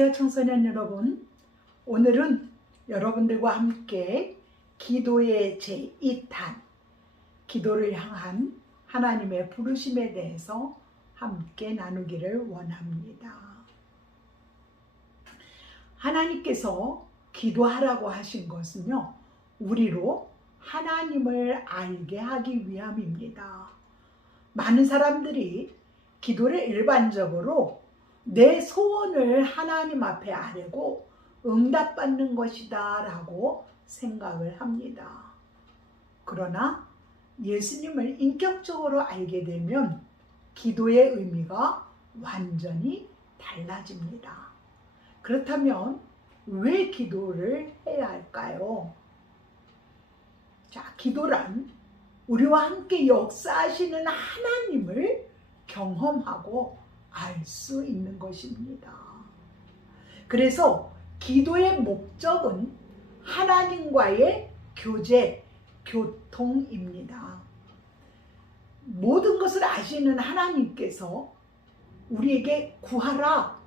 안녕하세요, 청소년 여러분. 오늘은 여러분들과 함께 기도의 제2탄, 기도를 향한 하나님의 부르심에 대해서 함께 나누기를 원합니다. 하나님께서 기도하라고 하신 것은요, 우리로 하나님을 알게 하기 위함입니다. 많은 사람들이 기도를 일반적으로 내 소원을 하나님 앞에 아뢰고 응답받는 것이다 라고 생각을 합니다. 그러나 예수님을 인격적으로 알게 되면 기도의 의미가 완전히 달라집니다. 그렇다면 왜 기도를 해야 할까요? 자, 기도란 우리와 함께 역사하시는 하나님을 경험하고 알 수 있는 것입니다. 그래서 기도의 목적은 하나님과의 교제, 교통입니다. 모든 것을 아시는 하나님께서 우리에게 구하라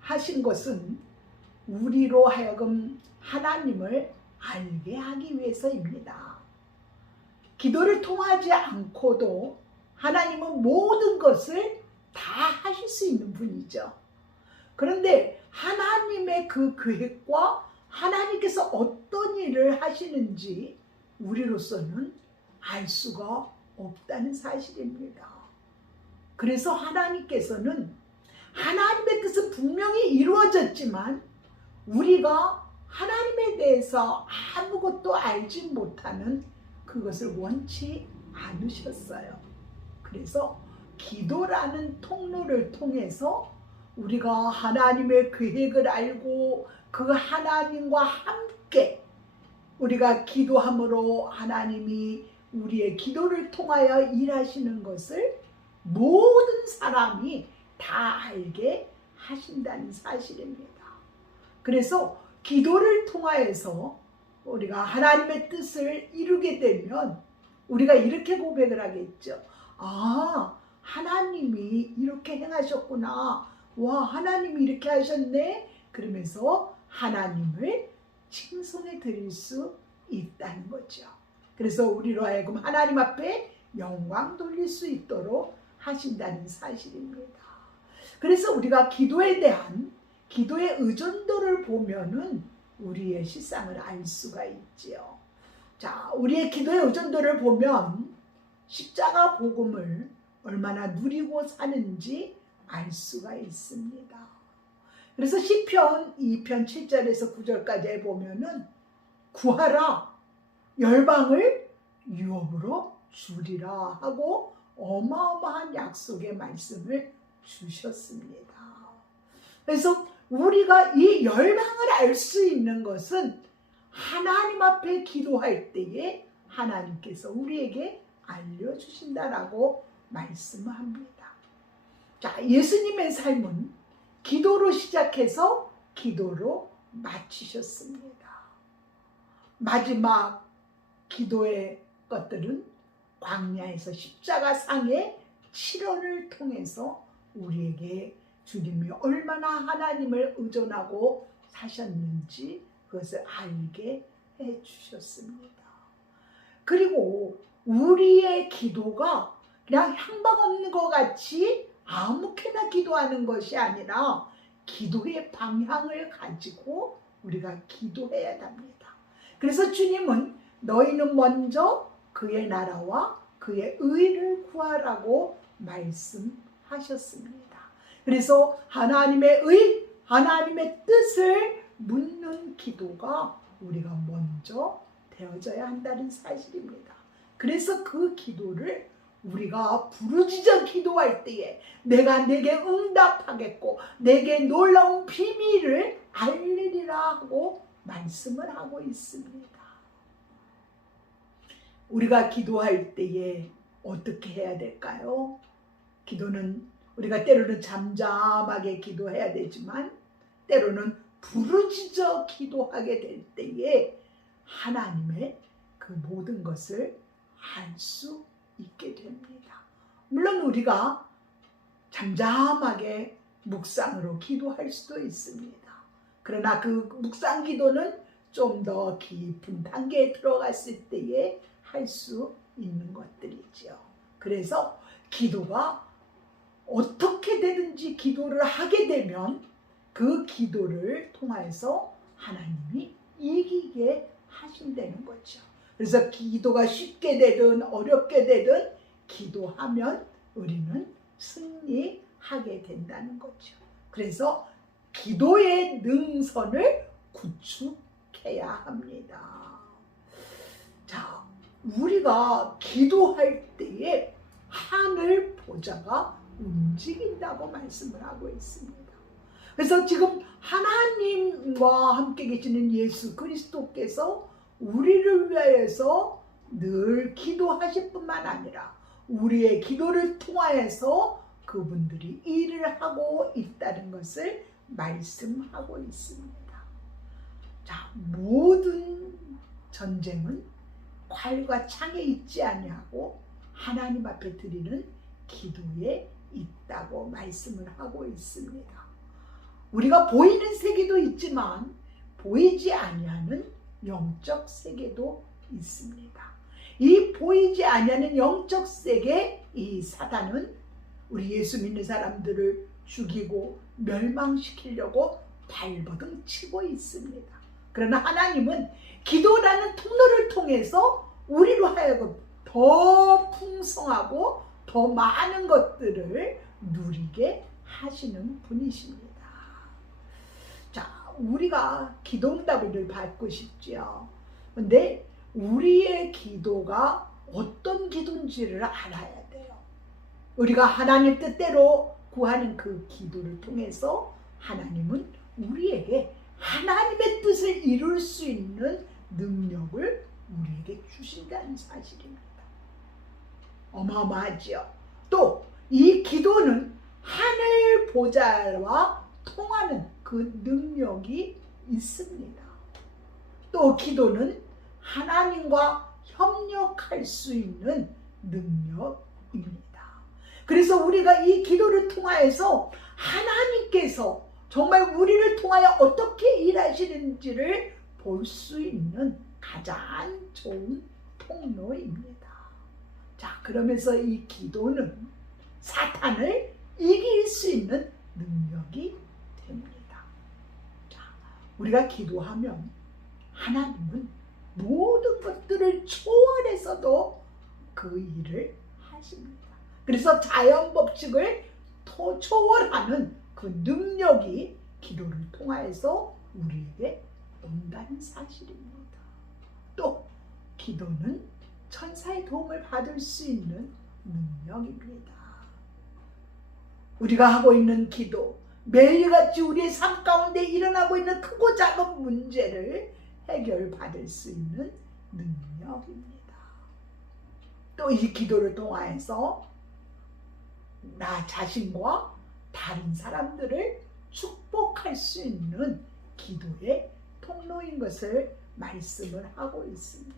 하신 것은 우리로 하여금 하나님을 알게 하기 위해서입니다. 기도를 통하지 않고도 하나님은 모든 것을 다 하실 수 있는 분이죠. 그런데 하나님의 그 계획과 하나님께서 어떤 일을 하시는지 우리로서는 알 수가 없다는 사실입니다. 그래서 하나님께서는 하나님의 뜻은 분명히 이루어졌지만 우리가 하나님에 대해서 아무것도 알지 못하는 그것을 원치 않으셨어요. 그래서 기도라는 통로를 통해서 우리가 하나님의 계획을 알고 그 하나님과 함께 우리가 기도함으로 하나님이 우리의 기도를 통하여 일하시는 것을 모든 사람이 다 알게 하신다는 사실입니다. 그래서 기도를 통하여서 우리가 하나님의 뜻을 이루게 되면 우리가 이렇게 고백을 하겠죠. 아, 하나님이 이렇게 행하셨구나. 와, 하나님이 이렇게 하셨네. 그러면서 하나님을 칭송해 드릴 수 있다는 거죠. 그래서 우리로 하여금 하나님 앞에 영광 돌릴 수 있도록 하신다는 사실입니다. 그래서 우리가 기도에 대한 기도의 의존도를 보면은 우리의 실상을 알 수가 있지요. 자, 우리의 기도의 의존도를 보면 십자가 복음을 얼마나 누리고 사는지 알 수가 있습니다. 그래서 시편 2편 7절에서 9절까지 보면은 구하라 열방을 유업으로 주리라 하고 어마어마한 약속의 말씀을 주셨습니다. 그래서 우리가 이 열방을 알 수 있는 것은 하나님 앞에 기도할 때에 하나님께서 우리에게 알려주신다라고 말씀합니다. 자, 예수님의 삶은 기도로 시작해서 기도로 마치셨습니다. 마지막 기도의 것들은 광야에서 십자가상의 치료를 통해서 우리에게 주님이 얼마나 하나님을 의존하고 사셨는지 그것을 알게 해주셨습니다. 그리고 우리의 기도가 그냥 향방 없는 것 같이 아무렇게나 기도하는 것이 아니라 기도의 방향을 가지고 우리가 기도해야 합니다. 그래서 주님은 너희는 먼저 그의 나라와 그의 의를 구하라고 말씀하셨습니다. 그래서 하나님의 의, 하나님의 뜻을 묻는 기도가 우리가 먼저 되어져야 한다는 사실입니다. 그래서 그 기도를 우리가 부르짖어 기도할 때에 내가 내게 응답하겠고 내게 놀라운 비밀을 알리리라 하고 말씀을 하고 있습니다. 우리가 기도할 때에 어떻게 해야 될까요? 기도는 우리가 때로는 잠잠하게 기도해야 되지만 때로는 부르짖어 기도하게 될 때에 하나님의 그 모든 것을 알 수 있게 됩니다. 물론 우리가 잠잠하게 묵상으로 기도할 수도 있습니다. 그러나 그 묵상 기도는 좀 더 깊은 단계에 들어갔을 때에 할 수 있는 것들이죠. 그래서 기도가 어떻게 되든지 기도를 하게 되면 그 기도를 통해서 하나님이 이기게 하신다는 거죠. 그래서 기도가 쉽게 되든 어렵게 되든 기도하면 우리는 승리하게 된다는 거죠. 그래서 기도의 능선을 구축해야 합니다. 자, 우리가 기도할 때에 하늘 보좌가 움직인다고 말씀을 하고 있습니다. 그래서 지금 하나님과 함께 계시는 예수 그리스도께서 우리를 위하여서 늘 기도하실 뿐만 아니라 우리의 기도를 통하여서 그분들이 일을 하고 있다는 것을 말씀하고 있습니다. 자, 모든 전쟁은 활과 창에 있지 아니하고 하나님 앞에 드리는 기도에 있다고 말씀을 하고 있습니다. 우리가 보이는 세계도 있지만 보이지 아니하는 영적 세계도 있습니다. 이 보이지 아니하는 영적 세계, 이 사단은 우리 예수 믿는 사람들을 죽이고 멸망시키려고 발버둥 치고 있습니다. 그러나 하나님은 기도라는 통로를 통해서 우리로 하여금 더 풍성하고 더 많은 것들을 누리게 하시는 분이십니다. 자, 우리가 기도응답을 받고 싶지요. 근데 우리의 기도가 어떤 기도인지를 알아야 돼요. 우리가 하나님 뜻대로 구하는 그 기도를 통해서 하나님은 우리에게 하나님의 뜻을 이룰 수 있는 능력을 우리에게 주신다는 사실입니다. 어마어마하지요. 또 이 기도는 하늘 보좌와 통하는 그 능력이 있습니다. 또 기도는 하나님과 협력할 수 있는 능력입니다. 그래서 우리가 이 기도를 통하여서 하나님께서 정말 우리를 통하여 어떻게 일하시는지를 볼 수 있는 가장 좋은 통로입니다. 자, 그러면서 이 기도는 사탄을 이길 수 있는 능력이 됩니다. 자, 우리가 기도하면 하나님은 모든 것들을 초월해서도 그 일을 하십니다. 그래서 자연 법칙을 초월하는 그 능력이 기도를 통하여서 우리에게 온다는 사실입니다. 또 기도는 천사의 도움을 받을 수 있는 능력입니다. 우리가 하고 있는 기도, 매일같이 우리의 삶 가운데 일어나고 있는 크고 작은 문제를 해결받을 수 있는 능력입니다. 또 이 기도를 통하여서 나 자신과 다른 사람들을 축복할 수 있는 기도의 통로인 것을 말씀을 하고 있습니다.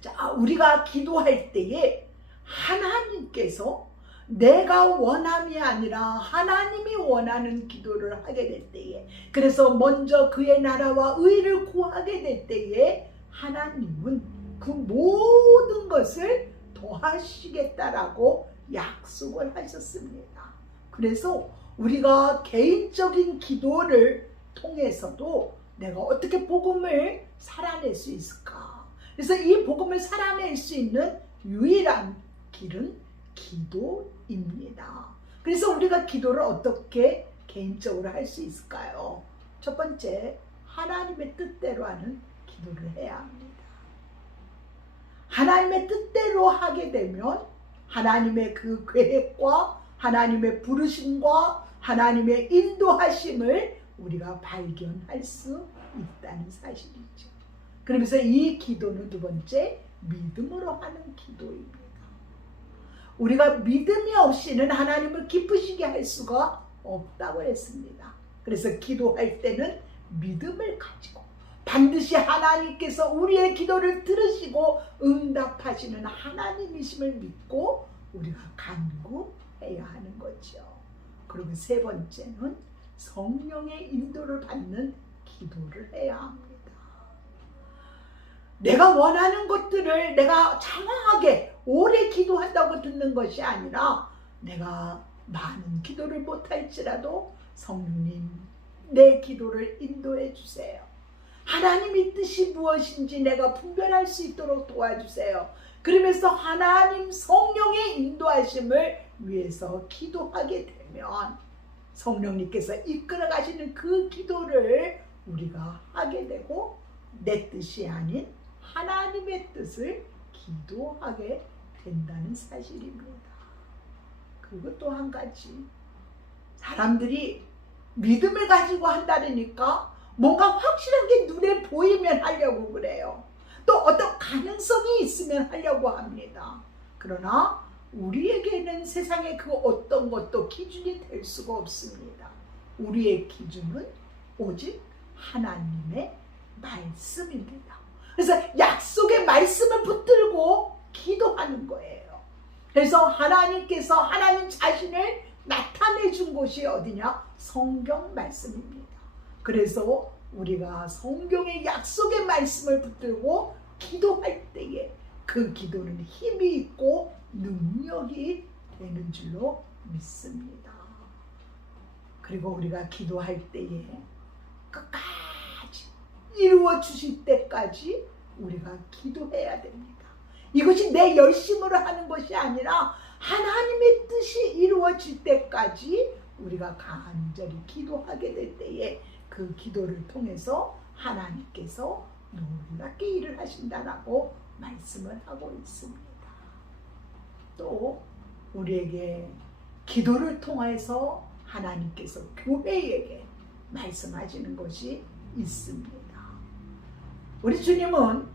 자, 우리가 기도할 때에 하나님께서 내가 원함이 아니라 하나님이 원하는 기도를 하게 될 때에, 그래서 먼저 그의 나라와 의를 구하게 될 때에 하나님은 그 모든 것을 더하시겠다라고 약속을 하셨습니다. 그래서 우리가 개인적인 기도를 통해서도 내가 어떻게 복음을 살아낼 수 있을까? 그래서 이 복음을 살아낼 수 있는 유일한 길은 기도입니다. 그래서 우리가 기도를 어떻게 개인적으로 할 수 있을까요? 첫 번째, 하나님의 뜻대로 하는 기도를 해야 합니다. 하나님의 뜻대로 하게 되면 하나님의 그 계획과 하나님의 부르심과 하나님의 인도하심을 우리가 발견할 수 있다는 사실이죠. 그러면서 이 기도는 두 번째, 믿음으로 하는 기도입니다. 우리가 믿음이 없이는 하나님을 기쁘시게 할 수가 없다고 했습니다. 그래서 기도할 때는 믿음을 가지고 반드시 하나님께서 우리의 기도를 들으시고 응답하시는 하나님이심을 믿고 우리가 간구해야 하는 거죠. 그리고 세 번째는 성령의 인도를 받는 기도를 해야 합니다. 내가 원하는 것들을 내가 장황하게 오래 기도한다고 듣는 것이 아니라 내가 많은 기도를 못할지라도 성령님 내 기도를 인도해 주세요. 하나님의 뜻이 무엇인지 내가 분별할 수 있도록 도와주세요. 그러면서 하나님 성령의 인도하심을 위해서 기도하게 되면 성령님께서 이끌어 가시는 그 기도를 우리가 하게 되고 내 뜻이 아닌 하나님의 뜻을 기도하게 된다는 사실입니다. 그리고 또 한 가지, 사람들이 믿음을 가지고 한다니까 뭔가 확실한 게 눈에 보이면 하려고 그래요. 또 어떤 가능성이 있으면 하려고 합니다. 그러나 우리에게는 세상의 그 어떤 것도 기준이 될 수가 없습니다. 우리의 기준은 오직 하나님의 말씀입니다. 그래서 약속의 말씀을 붙들고 기도하는 거예요. 그래서 하나님께서 하나님 자신을 나타내 준 곳이 어디냐? 성경 말씀입니다. 그래서 우리가 성경의 약속의 말씀을 붙들고 기도할 때에 그 기도는 힘이 있고 능력이 되는 줄로 믿습니다. 그리고 우리가 기도할 때에 끝까지 이루어 주실 때까지 우리가 기도해야 됩니다. 이것이 내 열심으로 하는 것이 아니라 하나님의 뜻이 이루어질 때까지 우리가 간절히 기도하게 될 때에 그 기도를 통해서 하나님께서 놀랍게 일을 하신다라고 말씀을 하고 있습니다. 또 우리에게 기도를 통해서 하나님께서 교회에게 말씀하시는 것이 있습니다. 우리 주님은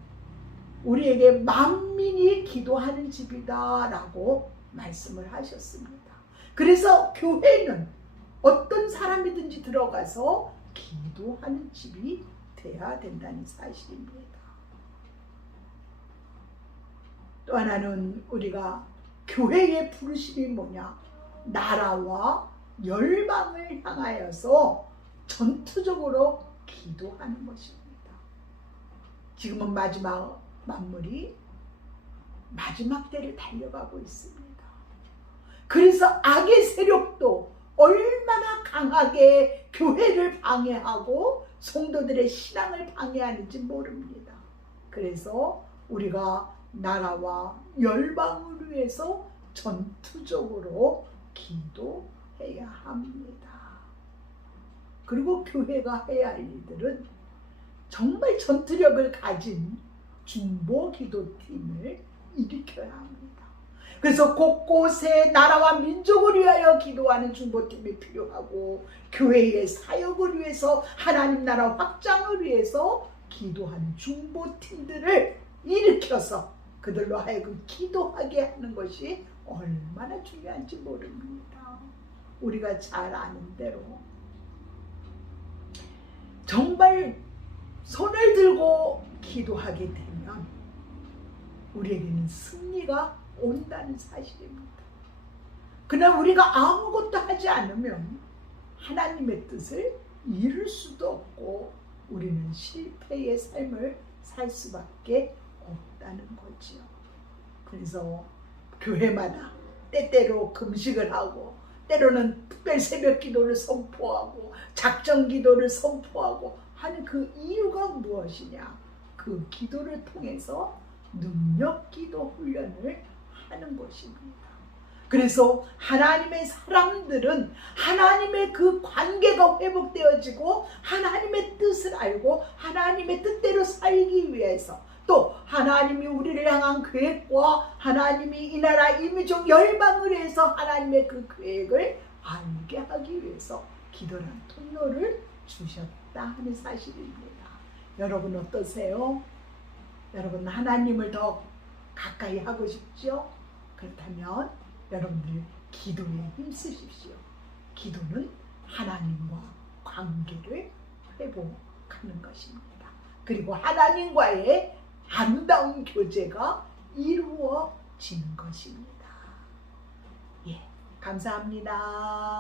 우리에게 만민이 기도하는 집이다 라고 말씀을 하셨습니다. 그래서 교회는 어떤 사람이든지 들어가서 기도하는 집이 되어야 된다는 사실입니다. 또 하나는 우리가 교회의 부르심이 뭐냐? 나라와 열방을 향하여서 전투적으로 기도하는 것입니다. 지금은 마지막 만물이 마지막 때를 달려가고 있습니다. 그래서 악의 세력도 얼마나 강하게 교회를 방해하고 성도들의 신앙을 방해하는지 모릅니다. 그래서 우리가 나라와 열방을 위해서 전투적으로 기도해야 합니다. 그리고 교회가 해야 할 일들은 정말 전투력을 가진 중보기도팀을 일으켜야 합니다. 그래서 곳곳에 나라와 민족을 위하여 기도하는 중보팀이 필요하고 교회의 사역을 위해서 하나님 나라 확장을 위해서 기도하는 중보팀들을 일으켜서 그들로 하여금 기도하게 하는 것이 얼마나 중요한지 모릅니다. 우리가 잘 아는 대로 정말 손을 들고 기도하게 되면 우리에게는 승리가 온다는 사실입니다. 그러나 우리가 아무것도 하지 않으면 하나님의 뜻을 이룰 수도 없고 우리는 실패의 삶을 살 수밖에 없다는 거지요. 그래서 교회마다 때때로 금식을 하고 때로는 특별 새벽 기도를 선포하고 작정 기도를 선포하고 하는 그 이유가 무엇이냐? 그 기도를 통해서 능력 기도 훈련을 하는 것입니다. 그래서 하나님의 사람들은 하나님의 그 관계가 회복되어지고 하나님의 뜻을 알고 하나님의 뜻대로 살기 위해서 또 하나님이 우리를 향한 계획과 하나님이 이 나라 이 민족 열방을 위해서 하나님의 그 계획을 알게 하기 위해서 기도라는 통로를 주셨다 하는 사실입니다. 여러분 어떠세요? 여러분 하나님을 더 가까이 하고 싶죠? 그렇다면 여러분들 기도에 힘쓰십시오. 기도는 하나님과 관계를 회복하는 것입니다. 그리고 하나님과의 아름다운 교제가 이루어지는 것입니다. 예, 감사합니다.